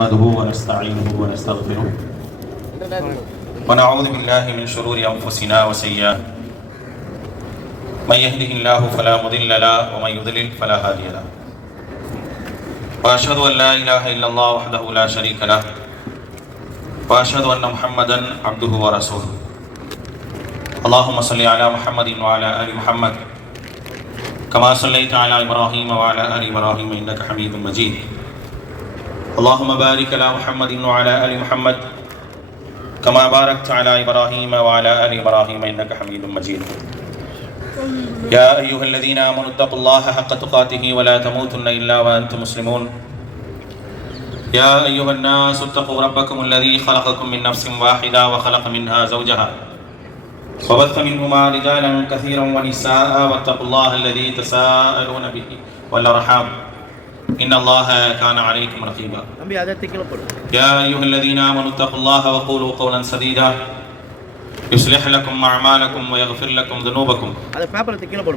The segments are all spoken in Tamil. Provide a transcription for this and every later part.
نحمده ونستعينه ونستغفره ونعوذ بالله من شرور أنفسنا وسيئات من يهده الله فلا مضل له ومن يضلل فلا هادي له وأشهد أن لا إله إلا الله وحده لا شريك له وأشهد أن محمدا عبده ورسوله اللهم صل على محمد وعلى آل محمد كما صليت على إبراهيم وعلى آل إبراهيم إنك حميد مجيد اللهم بارك على محمد وعلى آل محمد كما باركت على إبراهيم وعلى آل إبراهيم إنك حميد مجيد يا أيها الذين آمنوا اتقوا الله حق تقاته ولا تموتن إلا وأنتم مسلمون يا أيها الناس اتقوا ربكم الذي خلقكم من نفس واحدة وخلق منها زوجها وبث منهما رجالا كثيرا ونساء واتقوا الله الذي تساءلون به والأرحام إن الله كان عليكم رقيبا يا أيها الذين آمنوا اتقوا الله وقولوا قولا سديدا يصلح لكم أعمالكم ويغفر لكم ذنوبكم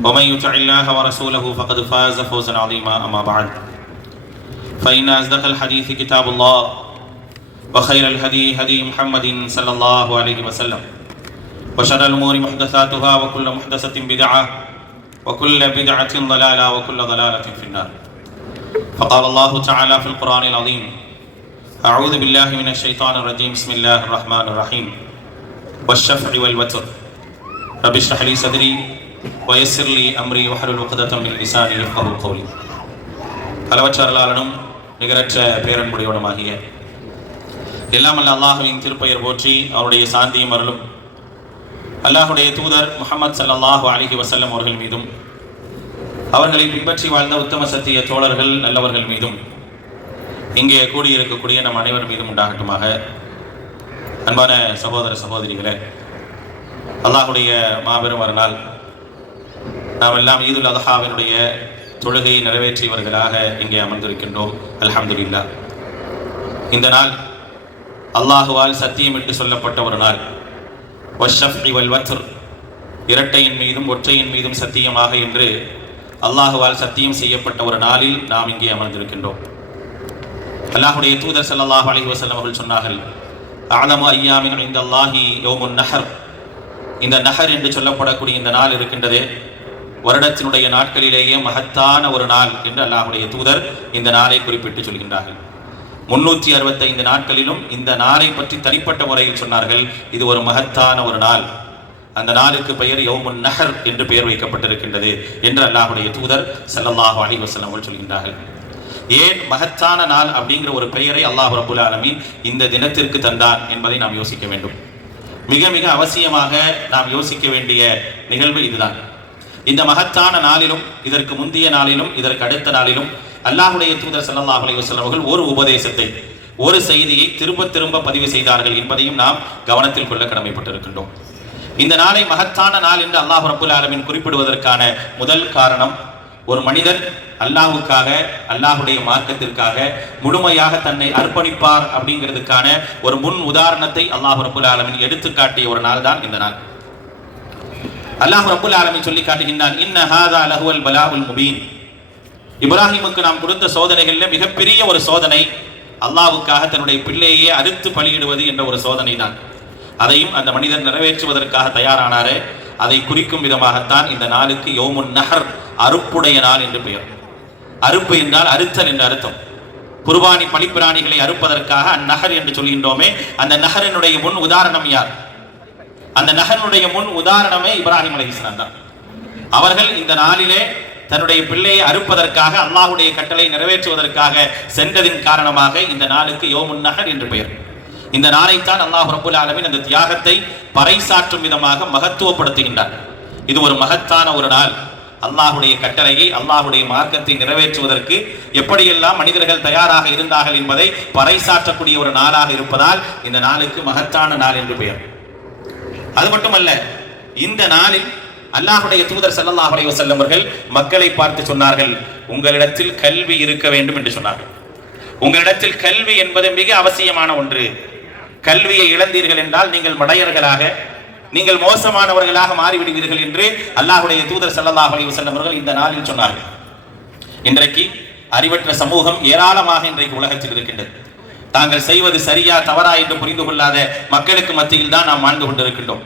ومن يطع الله ورسوله فقد فاز فوزا عظيما أما بعد فإن أصدق الحديث كتاب الله وخير الهدي هدي محمد صلى الله عليه وسلم وشر الأمور محدثاتها وكل محدثة بدعة وكل بدعة ضلالة وكل ضلالة في النار فقال الله تعالى في القرآن العظيم أعوذ بالله من الشيطان الرجيم بسم الله الرحمن الرحيم والشفع والوتر رب اشرح لي صدري ويسر لي أمري واحلل عقدة من لساني يفقهوا قولي அளவற்ற அருளாளனும் நிகரற்ற பேரன்புடையவனுமாகிய எல்லாம் அல்ல அல்லாஹ்வின் திருப்பெயர் போற்றி அவருடைய சாந்தியும் அருளும் அல்லாஹுடைய தூதர் முஹம்மது ஸல்லல்லாஹு அலைஹி வஸல்லம் அவர்கள் மீதும் அவர்களை பின்பற்றி வாழ்ந்த உத்தம சத்திய தோழர்கள் நல்லவர்கள் மீதும் இங்கே கூடியிருக்கக்கூடிய நம் அனைவர் மீதும் உண்டாகட்டுமாக. அன்பான சகோதர சகோதரிகளே, அல்லாஹுடைய மாபெரும் ஒரு நாள் நாம் எல்லாம் ஈதுல் அத்ஹாவினுடைய தொழுகையை நிறைவேற்றியவர்களாக இங்கே அமர்ந்திருக்கின்றோம். அல்ஹம்துலில்லாஹ். இந்த நாள் அல்லாஹுவால் சத்தியம் என்று சொல்லப்பட்ட ஒரு நாள். வஷ்ஷஃப்இ வல் வத்ர், இரட்டையின் மீதும் ஒற்றையின் மீதும் சத்தியமாக என்று அல்லாஹுவால் சத்தியம் செய்யப்பட்ட ஒரு நாளில் நாம் இங்கே அமர்ந்திருக்கின்றோம். அல்லாஹுடைய தூதர் ஸல்லல்லாஹு அலைஹி வஸல்லம் அவர்கள் சொன்னார்கள், அஅலமு அய்யாமின் இன்தல்லாஹி யௌமுன் நஹர். இந்த நஹர் என்று சொல்லப்படக்கூடிய இந்த நாள் இருக்கின்றதே, வருடத்தினுடைய நாட்களிலேயே மகத்தான ஒரு நாள் என்று அல்லாஹுடைய தூதர் இந்த நாளை குறிப்பிட்டு சொல்கின்றார்கள். 365 நாட்களிலும் இந்த நாளை பற்றி தனிப்பட்ட முறையில் சொன்னார்கள், இது ஒரு மகத்தான ஒரு நாள். அந்த நாளுக்கு பெயர் யௌமுன் நஹர் என்று பெயர் வைக்கப்பட்டிருக்கின்றது என்று அல்லாஹுடைய தூதர் ஸல்லல்லாஹு அலைஹி வஸல்லம் அவர்கள் சொல்கின்றார்கள். ஏன் மகத்தான நாள் அப்படிங்கிற ஒரு பெயரை அல்லாஹ் ரப்பல் ஆலமீன் இந்த தினத்திற்கு தந்தான் என்பதை நாம் யோசிக்க வேண்டும். மிக மிக அவசியமாக நாம் யோசிக்க வேண்டிய நிகழ்வு இதுதான். இந்த மகத்தான நாளிலும், இதற்கு முந்தைய நாளிலும், இதற்கு அடுத்த நாளிலும் அல்லாஹுடைய தூதர் ஸல்லல்லாஹு அலைஹி வஸல்லம் அவர்கள் ஒரு உபதேசத்தை, ஒரு செய்தியை திரும்ப திரும்ப பதிவு செய்தார்கள் என்பதையும் நாம் கவனத்தில் கொள்ள கடமைப்பட்டிருக்கின்றோம். இந்த நாளை மகத்தான நாள் என்று அல்லாஹ் ரப்பல் ஆலமீன் குறிப்பிடுவதற்கான முதல் காரணம், ஒரு மனிதன் அல்லாஹ்வுக்காக, அல்லாஹுடைய மார்க்கத்திற்காக முழுமையாக தன்னை அர்ப்பணிப்பார் அப்படிங்கிறதுக்கான ஒரு முன் உதாரணத்தை அல்லாஹ் ரப்பல் ஆலமீன் எடுத்து காட்டிய ஒரு நாள் தான் இந்த நாள். அல்லாஹ் ரப்பல் ஆலமீன் சொல்லி காட்டுகின்றான், இன்ன ஹாதா லஹுவல் பலாஉல் முபீன். இப்ராஹிமுக்கு நாம் கொடுத்த சோதனைகளில் மிகப்பெரிய ஒரு சோதனை அல்லாஹ்வுக்காக தன்னுடைய பிள்ளையே அறுத்து பலியிடுவது என்ற ஒரு சோதனை தான். அதையும் அந்த மனிதன் நிறைவேற்றுவதற்காக தயாரானாரே, அதை குறிக்கும் விதமாகத்தான் இந்த நாளுக்கு யௌமுன் நஹர், அறுப்புடைய நாள் என்று பெயர். அறுப்பு என்றால் அறுத்தல் என்று அர்த்தம். குர்பானி பலிப்பிராணிகளை அறுப்பதற்காக அந்நஹர் என்று சொல்கின்றோமே, அந்த நஹரினுடைய முன் உதாரணம் யார்? அந்த நஹரினுடைய முன் உதாரணமே இப்ராஹிம் அலைஹிஸ்ஸலாம் தான். அவர்கள் இந்த நாளிலே தன்னுடைய பிள்ளையை அறுப்பதற்காக, அல்லாஹுடைய கட்டளை நிறைவேற்றுவதற்காக சென்றதின் காரணமாக இந்த நாளுக்கு யௌமுன் நஹர் என்று பெயர். இந்த நாளைத்தான் அல்லாஹ் ரப்பல் ஆலமீன் அந்த தியாகத்தை பறைசாற்றும் விதமாக மகத்துவப்படுத்துகின்றார். இது ஒரு மகத்தான ஒரு நாள். அல்லாஹுடைய கட்டளையை, அல்லாஹுடைய மார்க்கத்தை நிறைவேற்றுவதற்கு எப்படியெல்லாம் மனிதர்கள் தயாராக இருந்தார்கள் என்பதை பறைசாற்றக்கூடிய ஒரு நாளாக இருப்பதால் இந்த நாளுக்கு மகத்தான நாள் என்று பெயர். அது மட்டுமல்ல, இந்த நாளில் அல்லாஹுடைய தூதர் ஸல்லல்லாஹு அலைஹி வஸல்லம் அவர்கள் மக்களை பார்த்து சொன்னார்கள், உங்களிடத்தில் கல்வி இருக்க வேண்டும் என்று சொன்னார்கள். உங்களிடத்தில் கல்வி என்பது மிக அவசியமான ஒன்று. கல்வியை இழந்தீர்கள் என்றால் நீங்கள் மடையர்களாக, நீங்கள் மோசமானவர்களாக மாறிவிடுவீர்கள் என்று அல்லாஹுடைய தூதர் ஸல்லல்லாஹு அலைஹி வஸல்லம் அவர்கள் இந்த நாளில் சொன்னார்கள். இன்றைக்கு அறிவற்ற சமூகம் ஏராளமாக இன்றைக்கு உலகத்தில் இருக்கின்றது. தாங்கள் செய்வது சரியா தவறா என்று புரிந்து கொள்ளாத மக்களுக்கு மத்தியில் தான் நாம் வாழ்ந்து கொண்டிருக்கின்றோம்.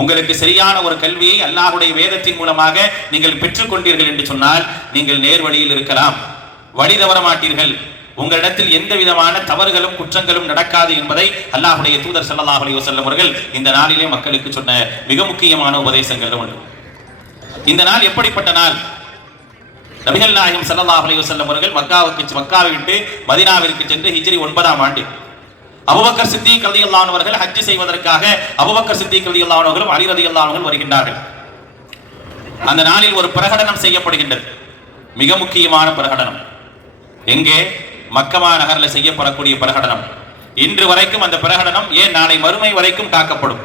உங்களுக்கு சரியான ஒரு கல்வியை அல்லாஹ்வுடைய வேதத்தின் மூலமாக நீங்கள் பெற்றுக்கொண்டீர்கள் என்று சொன்னால் நீங்கள் நேர் வழியில் இருக்கலாம், வழி தவற மாட்டீர்கள், உங்களிடத்தில் எந்த விதமான தவறுகளும் குற்றங்களும் நடக்காது என்பதை அல்லாஹ்வுடைய தூதர் ஸல்லல்லாஹு அலைஹி வஸல்லம் அவர்கள் இந்த நாளிலே மக்களுக்கு சொன்ன மிக முக்கியமான உபதேசங்கள் ஒன்று. இந்த நாள் எப்படிப்பட்ட நாள்? நபிகள் நாயகம் ஸல்லல்லாஹு அலைஹி வஸல்லம் அவர்கள் மக்காவை விட்டு மதீனாவிற்கு சென்று ஹிஜ்ரி 9ஆம் ஆண்டு அபூபக்கர் சித்திக் ரலியல்லாஹு அன்ஹு அவர்கள் ஹஜ் செய்வதற்காக அபூபக்கர் சித்திக் ரலியல்லாஹு அன்ஹு அவர்களும் அலி ரலியல்லாஹு அன்ஹு வருகின்றார்கள். அந்த நாளில் ஒரு பிரகடனம் செய்யப்படுகின்றது, மிக முக்கியமான பிரகடனம். எங்கே? மக்கமா நகரில் செய்யப்படக்கூடிய பிரகடனம். இன்று வரைக்கும் அந்த பிரகடனம், ஏன் நாளை மறுமை வரைக்கும் காக்கப்படும்.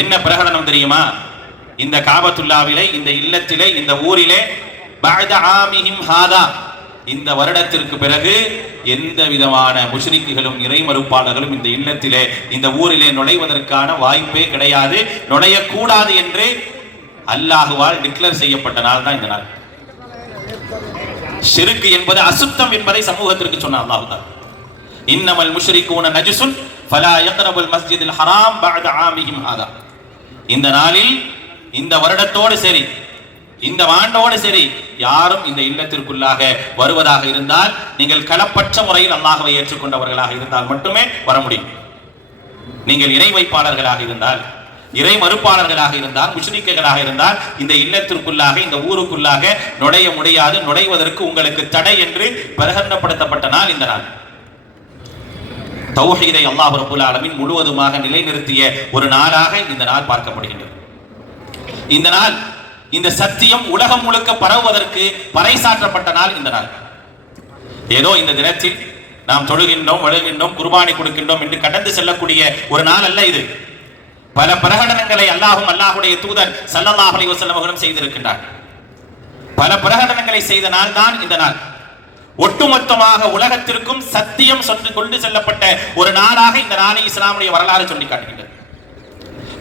என்ன பிரகடனம் தெரியுமா? இந்த காபத்துல்லாவிலே, இந்த இல்லத்திலே, இந்த ஊரிலே பஅத ஆமிஹிம் ஹாதா, இந்த வருடத்திற்கு பிறகு எந்த விதமான முஷ்ரிக்குகளும் இறை மறுப்பாளர்களும் இந்த இல்லத்திலே, இந்த ஊரிலே நுழைவதற்கான வாய்ப்பே கிடையாது, நுழையக்கூடாது என்று அல்லாஹுவால் டிக்ளேர் செய்யப்பட்ட நாள் தான் இந்த நாள். ஷிர்க் என்பது அசுத்தம் என்பதை சமூகத்திற்கு சொன்ன அல்லாஹ் தான். இன்னமல் முஷ்ரிகூன நஜ்சுன் ஃபலா யக்ரபுல் மஸ்ஜிதுல் ஹராம் பஅத ஆமிஹிம் ஹாதா. இந்த நாளில், இந்த வருடத்தோடு சரி, இந்த ஆண்டோடு சரி, யாரும் இந்த இல்லத்திற்குள்ளாக வருவதாக இருந்தால் நீங்கள் களப்பற்ற முறையில் அல்லாஹ்வை ஏற்றுக்கொண்டவர்களாக இருந்தால் மட்டுமே வர முடியும். நீங்கள் இணை வைப்பாளர்களாக இருந்தால், இறை மறுப்பாளர்களாக இருந்தால், முஷ்ரிக்குகளாக இருந்தால் இந்த இல்லத்திற்குள்ளாக, இந்த ஊருக்குள்ளாக நுழைய முடியாது, நுழைவதற்கு உங்களுக்கு தடை என்று பிரகடனப்படுத்தப்பட்ட நாள் இந்த நாள். தௌஹீதை அல்லாஹ் ரப்பல் ஆலமீன் முழுவதுமாக நிலைநிறுத்திய ஒரு நாளாக இந்த நாள் பார்க்கப்படுகின்றது. இந்த நாள், இந்த சத்தியம் உலகம் முழுக்க பரவுவதற்கு பறைசாற்றப்பட்ட நாள் இந்த நாள். ஏதோ இந்த தினத்தில் நாம் தொழுகின்றோம், வழுகின்றோம், குர்பானி கொடுக்கின்றோம் என்று கடந்து செல்லக்கூடிய ஒரு நாள் அல்ல இது. பல பிரகடனங்களை அல்லாஹும் அல்லாஹுடைய தூதர் ஸல்லல்லாஹு அலைஹி வஸல்லம் அவர்களும் செய்திருக்கின்றார். பல பிரகடனங்களை செய்த நாள் தான் இந்த நாள். ஒட்டுமொத்தமாக உலகத்திற்கும் சத்தியம் கொண்டு செல்லப்பட்ட ஒரு நாளாக இந்த நாளை இஸ்லாமுடைய வரலாறு சொல்லி காட்டுகின்றது.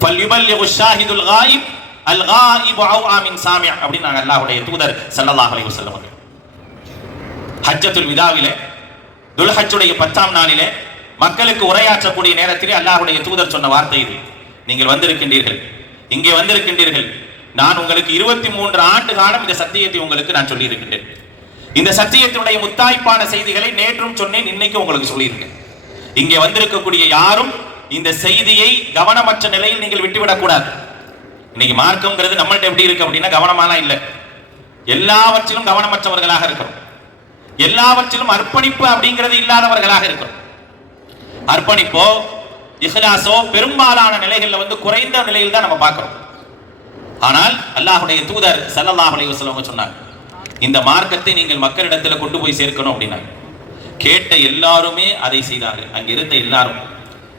ஃபல்யுபல்லிகு ஷாஹிதுல் காயிப் அல் காயிபு அவ்ஆ மின் சாமி' அப்படின்னு அல்லாஹ்வுடைய தூதர் ஸல்லல்லாஹு அலைஹி வஸல்லம் அவர்கள் ஹஜ்ஜத்துல் விதாவிலே, துல்ஹஜ்ஜுடைய 10ஆம் நாளிலே மக்களுக்கு உரையாற்றக்கூடிய நேரத்திலே அல்லாஹ்வுடைய தூதர் சொன்ன வார்த்தை இது. நீங்கள் வந்திருக்கின்றீர்கள், இங்கே வந்திருக்கின்றீர்கள், நான் உங்களுக்கு 23 ஆண்டு காலம் இந்த சத்தியத்தை உங்களுக்கு நான் சொல்லி இருக்கின்றேன். இந்த சத்தியத்தினுடைய முத்தாய்ப்பான செய்திகளை நேற்றும் சொன்னேன், இன்னைக்கு உங்களுக்கு சொல்லியிருக்கேன். இங்கே வந்திருக்கக்கூடிய யாரும் இந்த செய்தியை கவனமற்ற நிலையில் நீங்கள் விட்டுவிடக் கூடாது. இன்னைக்கு மார்க்கம்ங்கிறது நம்மள்ட்ட எப்படி இருக்கு அப்படின்னா, கவனமாலாம் இல்லை, எல்லாவற்றிலும் கவனமற்றவர்களாக இருக்கிறோம், எல்லாவற்றிலும் அர்ப்பணிப்பு அப்படிங்கிறது இல்லாதவர்களாக இருக்கிறோம். அர்ப்பணிப்போ இஹ்லாஸோ பெரும்பாலான நிலைகளில் குறைந்த நிலையில் தான் நம்ம பார்க்கிறோம். ஆனால் அல்லாஹ்வுடைய தூதர் ஸல்லல்லாஹு அலைஹி வஸல்லம் சொன்னாங்க, இந்த மார்க்கத்தை நீங்கள் மக்களிடத்தில் கொண்டு போய் சேர்க்கணும் அப்படின்னா. கேட்ட எல்லாருமே அதை செய்தார்கள். அங்க இருந்த எல்லாரும்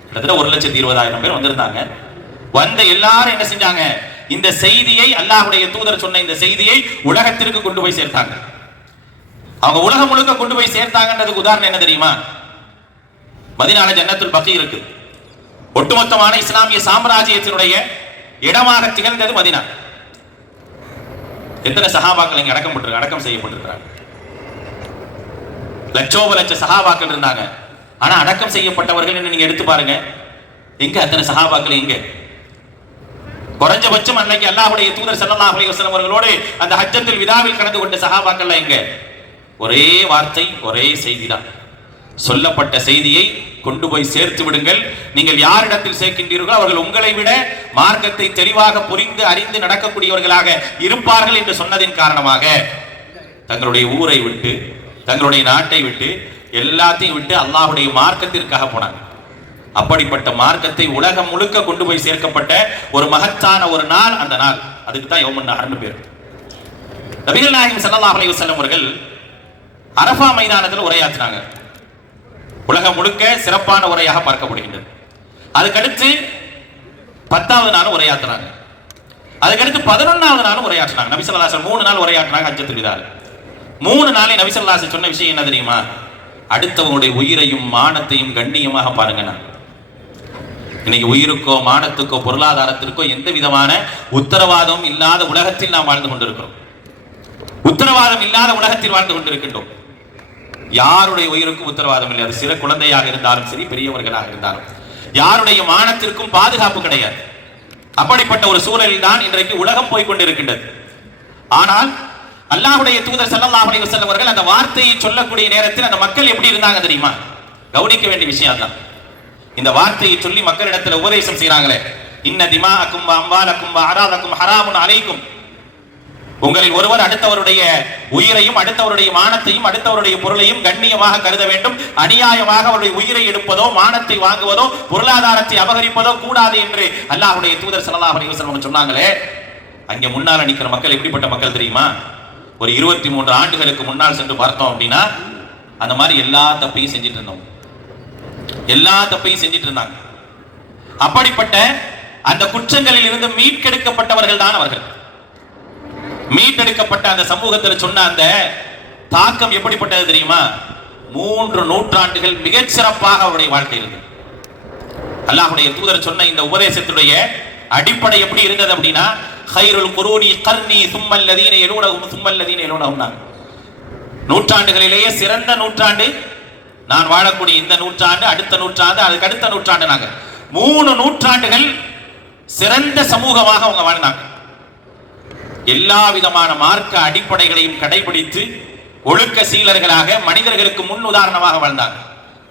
கிட்டத்தட்ட 1,20,000 பேர் வந்திருந்தாங்க. வந்த எல்லாரும் என்ன செஞ்சாங்க? இந்த செய்தியை, அல்லாஹ்வுடைய தூதர் சொன்ன இந்த செய்தியை உலகத்திற்கு கொண்டு போய் சேர்த்தாங்க. அவங்க உலகம் முழுக்க கொண்டு போய் சேர்த்தாங்கன்றதுக்கு உதாரணம் என்ன தெரியுமா? மதீனால ஜன்னத்துல் பக்கீ இருக்கு. ஒட்டுமொத்தமான இஸ்லாமிய சாம்ராஜ்யத்தினுடைய இடமாக திகழ்ந்தது மதீனா. எத்தனை சஹாபாக்கள் இங்க அடக்கம் செய்யப்பட்டிருக்கிறாங்க? லட்சோப லட்ச சஹாபாக்கள் இருந்தாங்க. ஆனா அடக்கம் செய்யப்பட்டவர்கள் நீங்க எடுத்து பாருங்க, எங்க அத்தனை சஹாபாக்கள்? எங்க? குறைஞ்சபட்சம் அன்னைக்கு அல்லாஹ்வுடைய தூதர் ஸல்லல்லாஹு அலைஹி வஸல்லம் அவர்களோடு அந்த ஹஜ்ஜத்துல் விதாவில் கலந்து கொண்ட சஹாபாக்கள் எங்க? ஒரே வார்த்தை, ஒரே செய்திதான். சொல்லப்பட்ட செய்தியை கொண்டு போய் சேர்த்து விடுங்கள். நீங்கள் யாரிடத்தில் சேர்க்கின்றீர்களோ அவர்கள் உங்களை விட மார்க்கத்தை தெளிவாக புரிந்து அறிந்து நடக்கக்கூடியவர்களாக இருப்பார்கள் என்று சொன்னதின் காரணமாக தங்களுடைய ஊரை விட்டு, தங்களுடைய நாட்டை விட்டு, எல்லாத்தையும் விட்டு அல்லாஹ்வுடைய மார்க்கத்திற்காக போனாங்க. அப்படிப்பட்ட மார்க்கத்தை உலகம் முழுக்க கொண்டு போய் சேர்க்கப்பட்ட ஒரு மகத்தான ஒரு நாள் அந்த நாள். அதுக்கு தான் யௌமுன் நஹர்னு பேர். நபிகள் நாயகம் ஸல்லல்லாஹு அலைஹி வஸல்லம் அவர்கள் அரஃபா மைதானத்தில் உரையாற்றினாங்க. உலகம் முழுக்க சிறப்பான உரையாக பார்க்கப்படுகின்றது. அதுக்கடுத்து 10வது நாள் உரையாற்றினாங்க. அதுக்கடுத்து 11வது நாளும் உரையாற்றினாங்க. நபி ஸல்லல்லாஹு அலைஹி வஸல்லம் 3 நாள் உரையாற்றினாங்க ஹஜ்ஜத்துல் விதால. 3 நாளை நபி ஸல்லல்லாஹு அலைஹி வஸல்லம் சொன்ன விஷயம் என்ன தெரியுமா? அடுத்தவங்களுடைய உயிரையும் மானத்தையும் கண்ணியமாக பாருங்க. இன்னைக்கு உயிருக்கோ மானத்துக்கோ பொருளாதாரத்திற்கோ எந்த விதமான உத்தரவாதம் இல்லாத உலகத்தில் நாம் வாழ்ந்து கொண்டிருக்கிறோம். உத்தரவாதம் இல்லாத உலகத்தில் வாழ்ந்து கொண்டிருக்கின்றோம். யாருடைய உயிருக்கும் உத்தரவாதம் இல்லை. அது சிறு குழந்தையாக இருந்தாலும் சரி, பெரியவர்களாக இருந்தாலும் யாருடைய மானத்திற்கும் பாதுகாப்பு கிடையாது. அப்படிப்பட்ட ஒரு சூழலில் தான் இன்றைக்கு உலகம் போய்கொண்டிருக்கின்றது. ஆனால் அல்லாஹ்வுடைய தூதர் ஸல்லல்லாஹு அலைஹி வஸல்லம் அவர்கள் அந்த வார்த்தையை சொல்லக்கூடிய நேரத்தில் அந்த மக்கள் எப்படி இருந்தாங்க தெரியுமா? கவனிக்க வேண்டிய விஷயம் தான். இந்த வார்த்தையை சொல்லி மக்களிடத்தில் உபதேசம் செய்றாங்களே, இன்ன திமாஅக்கும் வ அம்வாலக்கும் வ அராதக்கும் ஹராமுன் அலைக்கும், உங்களில் ஒருவர் அடுத்தவருடைய உயிரையும் அடுத்தவருடைய மானத்தையும் அடுத்தவருடைய பொருளையும் கண்ணியமாக கருத வேண்டும். அநியாயமாக அவருடைய உயிரை எடுப்பதோ மானத்தை வாங்குவதோ பொருளாதாரத்தை அபகரிப்பதோ கூடாது என்று அல்லாஹ்வுடைய தூதர் ஸல்லல்லாஹு அலைஹி வஸல்லம் சொன்னாங்களே. அங்கே முன்னால நிற்கிற மக்கள் எப்படிப்பட்ட மக்கள் தெரியுமா? ஒரு 23 ஆண்டுகளுக்கு முன்னால் சென்று பார்த்தோம் அப்படின்னா அந்த மாதிரி எல்லா தப்பையும் செஞ்சுட்டு இருந்தோம், எல்லா தப்பையும் செஞ்சுட்டு இருந்தாங்க. அப்படிப்பட்ட அந்த குற்றங்களில் இருந்து மீட்டெடுக்கப்பட்டவர்கள் தான் அவர்கள். மீட்டெடுக்கப்பட்ட அந்த சமூகத்தில் சொன்ன அந்த தாக்கம் எப்படிப்பட்டது தெரியுமா? 3 நூற்றாண்டுகள் மிகச் சிறப்பாக அவருடைய வாழ்க்கை இருந்தது. அல்லாஹ்வுடைய தூதர் சொன்ன இந்த உபதேசத்துடைய அடிப்படை எப்படி இருந்தது அப்படின்னா, கைருல் குரூனி கர்னி சும்மல் லதீன யலூனஹும் சும்மல் லதீன யலூனஹும், நூற்றாண்டுகளிலேயே சிறந்த நூற்றாண்டு நான் வாழக்கூடிய இந்த நூற்றாண்டு, அடுத்த நூற்றாண்டு, அதுக்கு அடுத்த நூற்றாண்டு. நாங்க 3 நூற்றாண்டுகள் சிறந்த சமூகமாக அவங்க வாழ்ந்தாங்க. எல்லா விதமான மார்க்க அடிப்படைகளையும் கடைபிடித்து ஒழுக்க சீலர்களாக மனிதர்களுக்கு முன் உதாரணமாக வாழ்ந்தாங்க.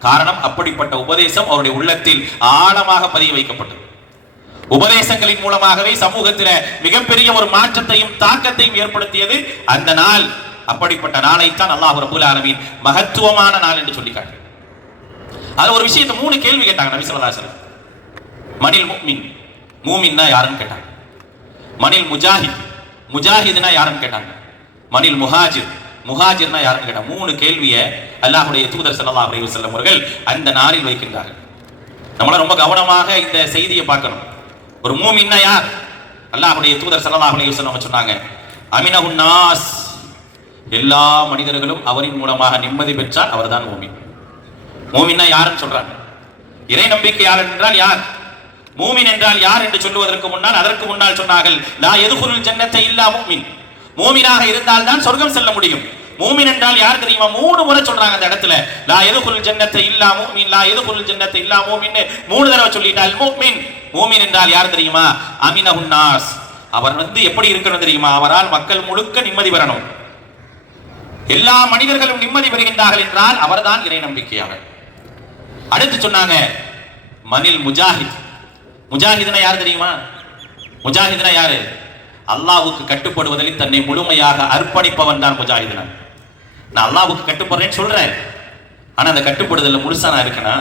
காரணம், அப்படிப்பட்ட உபதேசம் அவருடைய உள்ளத்தில் ஆழமாக பதிய வைக்கப்பட்டது. உபதேசங்களின் மூலமாகவே சமூகத்தில் மிகப்பெரிய ஒரு மாற்றத்தையும் தாக்கத்தையும் ஏற்படுத்தியது அந்த நாள். அப்படிப்பட்ட நாளைத்தான் அல்லாஹ் ரப்பல் ஆலமீன் மகத்துவமான நாள் என்று சொல்லி காட்டு. அது ஒரு விஷயத்தை 3 கேள்வி கேட்டாங்க நபி ஸல்லல்லாஹு அலைஹி வஸல்லம். மனில் முஃமின், மூமின்னா யாருன்னு கேட்டாங்க. மனில் முஜாஹித், முஜாஹித்னா யாருன்னு கேட்டாங்க. மனில் முஹாஜிர், முஹாஜிர்னா யாருன்னு கேட்டாங்க. 3 கேள்வியை அல்லாஹ்வுடைய தூதர் ஸல்லல்லாஹு அலைஹி வஸல்லம் அவர்கள் அந்த நாளில் வைக்கின்றார்கள். நம்மள ரொம்ப கவனமாக இந்த செய்தியை பார்க்கணும். ஒரு மூமின்னா யார்? அல்லாஹ்வுடைய தூதர் ஸல்லல்லாஹு அலைஹி வஸல்லம் சொன்னாங்க, அமினஹுன் நாஸ், எல்லா மனிதர்களும் அவரின் மூலமாக நிம்மதி பெற்றால் அவர்தான் மூமின். மூமின்னா யாருன்னு சொல்றாங்க. இறை நம்பிக்கையாளர் என்றால் யார்? மூமின் என்றால் யார் என்று சொல்லுவதற்கு முன்னால் அதற்கு முன்னால் சொன்னார்கள், லா யதுகுலுல் ஜன்னத்தை இல்லா மூமின், மூமினாக இருந்தால் தான் சொர்க்கம் செல்ல முடியும். மூமின் என்றால் யார் தெரியுமா? 3 முறை சொல்றாங்க அந்த இடத்துல. லா யதுகுலுல் ஜன்னத்தை இல்லா மூமின், லா யதுகுலுல் ஜன்னத்தை இல்லா மூமின் 3 தடவை சொல்லிட்டால் மூமின். மூமின் என்றால் யார் தெரியுமா? அமினஹுன் நாஸ், அவர் எப்படி இருக்கணும் தெரியுமா? அவரால் மக்கள் முழுக்க நிம்மதி பெறணும். எல்லா மனிதர்களும் நிம்மதி பெறுகின்றார்கள் என்றால் அவர்தான் இறை நம்பிக்கையாளர். அடுத்து சொன்னாங்க மனில் முஜாஹித், முஜாஹித்னா யார் தெரியுமா? முஜாஹித்னா யாரு? அல்லாஹ்வுக்கு கட்டுப்படுவதில் தன்னை முழுமையாக அர்ப்பணிப்பவன் தான் முஜாஹித்னா. நான் அல்லாஹ்வுக்கு கட்டுப்படுறேன்னு சொல்றேன், ஆனா அந்த கட்டுப்படுதல்ல முழுசா நான் இருக்கேனா?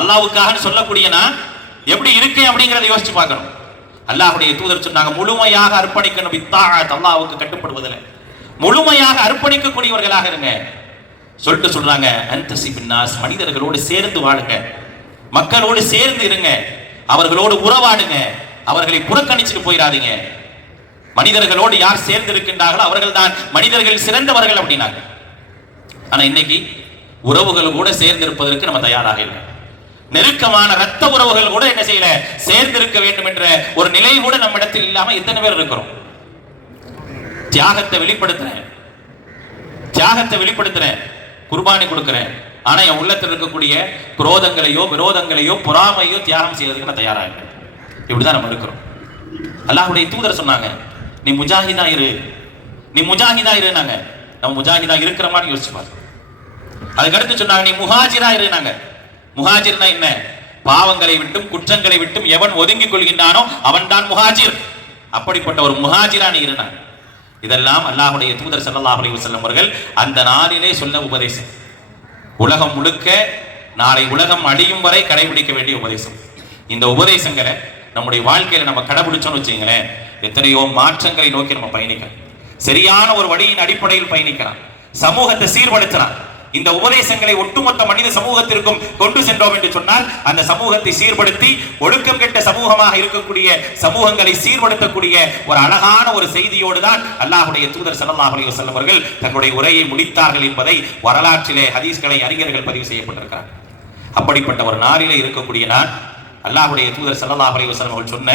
அல்லாஹ்வுக்காக சொல்லக்கூடிய நான் எப்படி இருக்கேன் அப்படிங்கறத யோசிச்சு பார்க்கணும். அல்லாஹ்வுடைய தூதர் சொன்னாங்க, முழுமையாக அர்ப்பணிக்கணும். இத்தாஅத், அல்லாஹ்வுக்கு கட்டுப்படுவதில் முழுமையாக அர்ப்பணிக்கக்கூடியவர்களாக இருங்க சொல்லிட்டு சொல்றாங்க. அன்தசி பின்னாஸ், மனிதர்களோடு சேர்ந்து வாழுங்க, மக்களோடு சேர்ந்து இருங்க, அவர்களோடு உறவாடுங்க, அவர்களை புறக்கணிச்சுட்டு போயிடாதீங்க. மனிதர்களோடு யார் சேர்ந்து இருக்கின்றார்களோ அவர்கள் தான் மனிதர்கள் சிறந்தவர்கள் அப்படின்னாங்க. ஆனா இன்னைக்கு உறவுகள் கூட சேர்ந்து இருப்பதற்கு நம்ம தயாராக இல்லை. நெருக்கமான ரத்த உறவுகள் கூட என்ன செய்யல, சேர்ந்து இருக்க வேண்டும் என்ற ஒரு நிலை கூட நம்ம இடத்தில் இல்லாம எத்தனை பேர் இருக்கிறோம். தியாகத்தை வெளிப்படுத்துறேன், தியாகத்தை வெளிப்படுத்துறேன், குர்பானி கொடுக்கிறேன், ஆனா என் உள்ளத்தில் இருக்கக்கூடிய குரோதங்களையோ விரோதங்களையோ பொறாமையோ தியாகம் செய்யறதுக்கு நான் தயாராக இல்லை. இப்படிதான் நம்ம இருக்கிறோம். அல்லாஹ்வுடைய தூதர் சொன்னாங்க, நீ முஜாஹிதா இரு, நீ முஜாஹிதா இருனாங்க. நம்ம முஜாஹிதா இருக்கிற மாதிரி யோசிச்சு பாரு. அதுக்கு அடுத்து சொன்னாங்க, நீ முஹாஜிரா இருனாங்க. முஹாஜிர்னா என்ன? பாவங்களை விட்டும் குற்றங்களை விட்டும் எவன் ஒதுங்கிக் கொள்கின்றானோ அவன் தான் முஹாஜிர். அப்படிப்பட்ட ஒரு முஹாஜிரா நீ இருந்தாங்க. இதெல்லாம் அல்லாஹ்வுடைய தூதர் ஸல்லல்லாஹு அலைஹி வஸல்லம் அவர்கள் அந்த நாளிலே சொன்ன உபதேசம். உலகம் முழுக்க நாளை உலகம் அழியும் வரை கடைபிடிக்க வேண்டிய உபதேசம். இந்த உபதேசங்களை நம்முடைய வாழ்க்கையில நம்ம கடைபிடிச்சோம்னு வச்சுங்களேன், எத்தனையோ மாற்றங்களை நோக்கி நம்ம பயணிக்கலாம். சரியான ஒரு வழியின் அடிப்படையில் பயணிக்கலாம், சமூகத்தை சீர்படுத்தலாம். இந்த உபதேசங்களை ஒட்டுமொத்த மனித சமூகத்திற்கும் கொண்டு சென்றோம் என்று சொன்னால் அந்த சமூகத்தை சீர்படுத்தி ஒழுக்கம் கெட்ட சமூகமாக இருக்கக்கூடிய சமூகங்களை சீர்படுத்தக்கூடிய ஒரு அழகான ஒரு செய்தியோடு தான் அல்லாஹ்வுடைய தூதர் ஸல்லல்லாஹு அலைஹி வஸல்லம் அவர்கள் தங்களுடைய உரையை முடித்தார்கள் என்பதை வரலாற்றிலே ஹதீஸ்களை அறிஞர்கள் பதிவு செய்யப்பட்டிருக்கிறார். அப்படிப்பட்ட ஒரு நாளிலே இருக்கக்கூடிய நான் அல்லாஹ்வுடைய தூதர் ஸல்லல்லாஹு அலைஹி வஸல்லம் அவர்கள் சொன்ன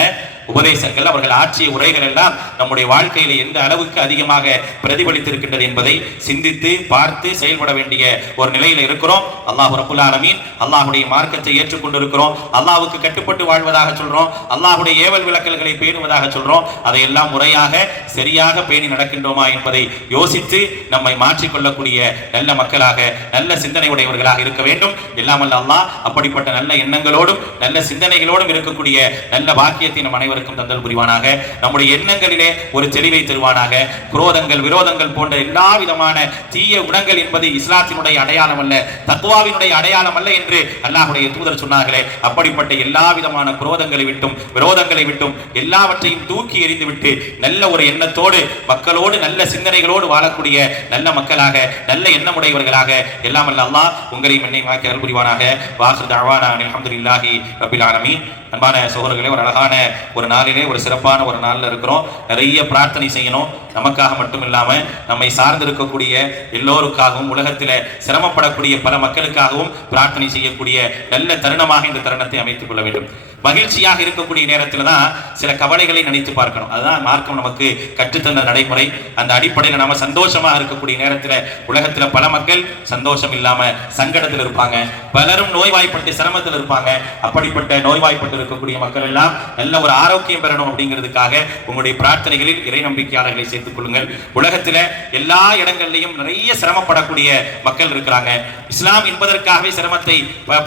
உபதேசங்கள், அவர்கள் ஆற்றிய உரைகள் எல்லாம் நம்முடைய வாழ்க்கையில எந்த அளவுக்கு அதிகமாக பிரதிபலித்திருக்கின்றது என்பதை சிந்தித்து பார்த்து செயல்பட வேண்டிய ஒரு நிலையில் இருக்கிறோம். அல்லாஹ் ரப்புல் ஆலமீன் அல்லாஹ்வுடைய மார்க்கத்தை ஏற்றுக்கொண்டிருக்கிறோம், அல்லாஹ்வுக்கு கட்டுப்பட்டு வாழ்வதாக சொல்றோம், அல்லாஹ்வுடைய ஏவல் விளக்கல்களை பேணுவதாக சொல்றோம். அதையெல்லாம் முறையாக சரியாக பேணி நடக்கின்றோமா என்பதை யோசித்து நம்மை மாற்றிக்கொள்ளக்கூடிய நல்ல மக்களாக, நல்ல சிந்தனை உடையவர்களாக இருக்க வேண்டும். எல்லாமல்ல அல்லாஹ் அப்படிப்பட்ட நல்ல எண்ணங்களோடும் நல்ல சிந்தனைகளோடும் இருக்கக்கூடிய நல்ல பாக்கியத்தை நம் அனைவருக்கும் தந்தல் புரிவானாக. நம்முடைய எண்ணங்களிலே ஒரு தெளிவை தருவானாக. குரோதங்கள், விரோதங்கள் போன்ற எல்லா விதமான தீய குணங்கள் என்பது இஸ்லாத்தினுடைய அடையாளம் அல்ல, தக்வாவினுடைய அடையாளம் அல்ல என்று அல்லாஹ்வுடைய தூதர் சொன்னார்களே, அப்படிப்பட்ட எல்லா விதமான குரோதங்களை விட்டும் விரோதங்களை விட்டும் எல்லாவற்றையும் தூக்கி எறிந்துவிட்டு நல்ல ஒரு எண்ணத்தோடு மக்களோடு நல்ல சிந்தனைகளோடு வாழக்கூடிய நல்ல மக்களாக, நல்ல எண்ணமுடையவர்களாக எல்லாம் அல்ல அல்லாஹ் உங்களையும் என்னை மாக்கி அருள் புரிவானாக. வாஹிரு தஅவானா அல்ஹம்துலில்லாஹி ரப்பில் ஆலமீன். அன்பான சகோதரர்களே, ஒரு அழகான ஒரு நாளிலே, ஒரு சிறப்பான ஒரு நாளில் இருக்கிறோம். நிறைய பிரார்த்தனை செய்யணும். நமக்காக மட்டும் இல்லாம நம்மை சார்ந்து இருக்கக்கூடிய எல்லோருக்காகவும், உலகத்தில் சிரமப்படக்கூடிய பல மக்களுக்காகவும் பிரார்த்தனை செய்யக்கூடிய நல்ல தருணமாக இந்த தருணத்தை அமைத்துக் கொள்ள வேண்டும். மகிழ்ச்சியாக இருக்கக்கூடிய நேரத்தில் தான் சில கவலைகளை நினைத்து பார்க்கணும். அதுதான் மார்க்கம் நமக்கு கற்றுத்தந்த நடைமுறை. அந்த அடிப்படையில் நம்ம சந்தோஷமாக இருக்கக்கூடிய நேரத்தில் உலகத்தில் பல மக்கள் சந்தோஷம் இல்லாம சங்கடத்தில் இருப்பாங்க, பலரும் நோய்வாய்ப்பட்டு சிரமத்தில் இருப்பாங்க. அப்படிப்பட்ட நோய்வாய்ப்பட்டு இருக்கக்கூடிய மக்கள் எல்லாம் நல்ல ஒரு ஆரோக்கியம் பெறணும் அப்படிங்கிறதுக்காக உங்களுடைய பிரார்த்தனைகளில் இறை நம்பிக்கையாளர்களை சேர்த்துக் கொள்ளுங்கள். உலகத்தில் எல்லா இடங்களிலையும் நிறைய சிரமப்படக்கூடிய மக்கள் இருக்கிறாங்க. இஸ்லாம் என்பதற்காகவே சிரமத்தை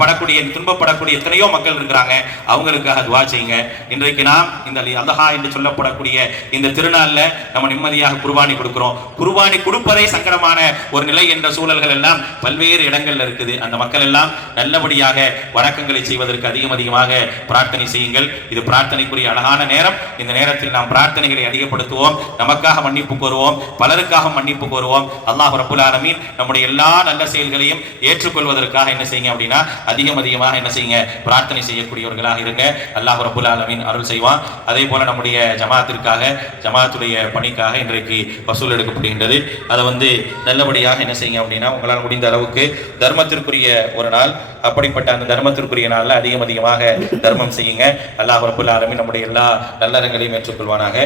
படக்கூடிய, துன்பப்படக்கூடிய எத்தனையோ மக்கள் இருக்கிறாங்க. அவங்களுக்காக துஆ செய்யுங்க. இன்றைக்கு நாம் இந்த அல்ஹா என்று சொல்லப்படக்கூடிய இந்த திருநாள்ல நம்ம நிம்மதியாக குர்பானி கொடுக்கிறோம். குர்பானி கொடுப்பதே சங்கடமான ஒரு நிலை என்ற சூழல்கள் எல்லாம் பல்வேறு இடங்கள்ல இருக்குது. அந்த மக்கள் எல்லாம் நல்லபடியாக வணக்கங்களை செய்வதற்கு அதிகமாக பிரார்த்தனை செய்யுங்கள். இது பிரார்த்தனைக்குரிய அழகான நேரம். இந்த நேரத்தில் நாம் பிரார்த்தனைகளை அதிகப்படுத்துவோம், நமக்காக மன்னிப்பு கோருவோம், பலருக்காக மன்னிப்பு கோருவோம். அல்லாஹ் ரப்புல் ஆலமீன் நம்முடைய எல்லா நல்ல செயல்களையும் ஏற்றுக்கொள்வதற்காக என்ன செய்யுங்க அப்படின்னா அதிகமாக என்ன செய்யுங்க, பிரார்த்தனை செய்யக்கூடியவர்களாக இருங்க. அல்லாஹ் ரப்புல் ஆலமீன் அருள் செய்வான். அதே போல நம்முடைய ஜமாத்திற்காக, ஜமாத்துடைய பணிக்காக இன்றைக்கு வசூல் எடுக்கப்படுகின்றது. அதை நல்லபடியாக என்ன செய்யுங்க அப்படின்னா உங்களால் முடிந்த அளவுக்கு தர்மத்திற்குரிய ஒரு நாள், அப்படிப்பட்ட அந்த தர்மத்திற்குரிய நாளில் அதிகமாக தர்மம் செய்யுங்க. அல்லாஹ் ரப்புல் ஆலமீன் நம்முடைய எல்லா நல்லறங்களையும் ஏற்றுக்கொள்வானாக.